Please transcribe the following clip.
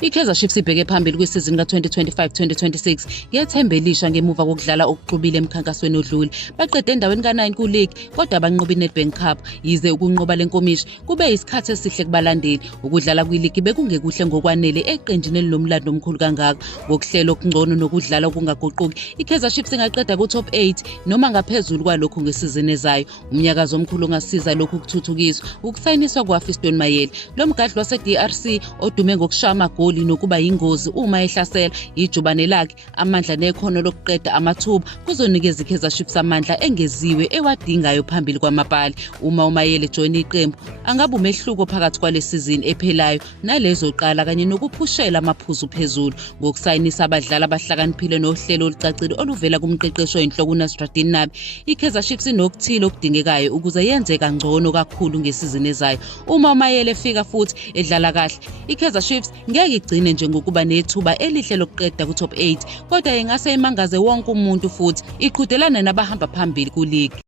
I-Kaizer Chiefs ibheke phambili kwisizini ka-2025-2026 ngethemba elisha ngemuva kokudlala okuxubile emkhankasweni odlule. Baqede endaweni ka-9 ku-league kodwa banqoba i-Nedbank Cup. Yize ukunqoba lenkomishi kube yisikhathi esihle kubalandeli, ukudlala kwi-league bekungekuhle ngokwanele eqenjini elinomlando omkhulu kangaka. Ngokuhlela okungcono nokudlala okungaguquki, i-Kaizer Chiefs ingaqeda ku-top 8 noma ngaphezulu kwalokho ngesizini ezayo. Umnyakazo omkhulu ongasiza lokhu kuthuthukiswa ukusayiniswa kwa-Fiston Mayele. Lo mgadli wase-DRC odume ngokushaya amagoli nokuba yingozi uma ehlasela, ijubane lakhe, amandla nekhono lokuqeda amathuba kuzonikeza i-Kaizer Chiefs amandla engeziwe ewadingayo phambili kwamapali. Uma uMayele joyina iqembu, angaba umehluko phakathi kwale sizini ephelayo nalezo qala kanye nokuphushela amaphuzu phezulu. Ngokusayinisa abadlali abahlakaniphile nohlelo olucacile oluvela kumqeqeshi oyinhloko uNasruddin Nabi, i-Kaizer Chiefs inokuthile okudingekayo ukuze yenze kangcono kakhulu ngesizini ezayo. Uma uMayele efika futhi edlala kahle, i-Kaizer Chiefs ngeke igcine nje ngokuba nethuba elihle lokuqeda ku-top 8 kodwa ingase imangaze wonke umuntu futhi iqhudelane nabahamba phambili ku-league.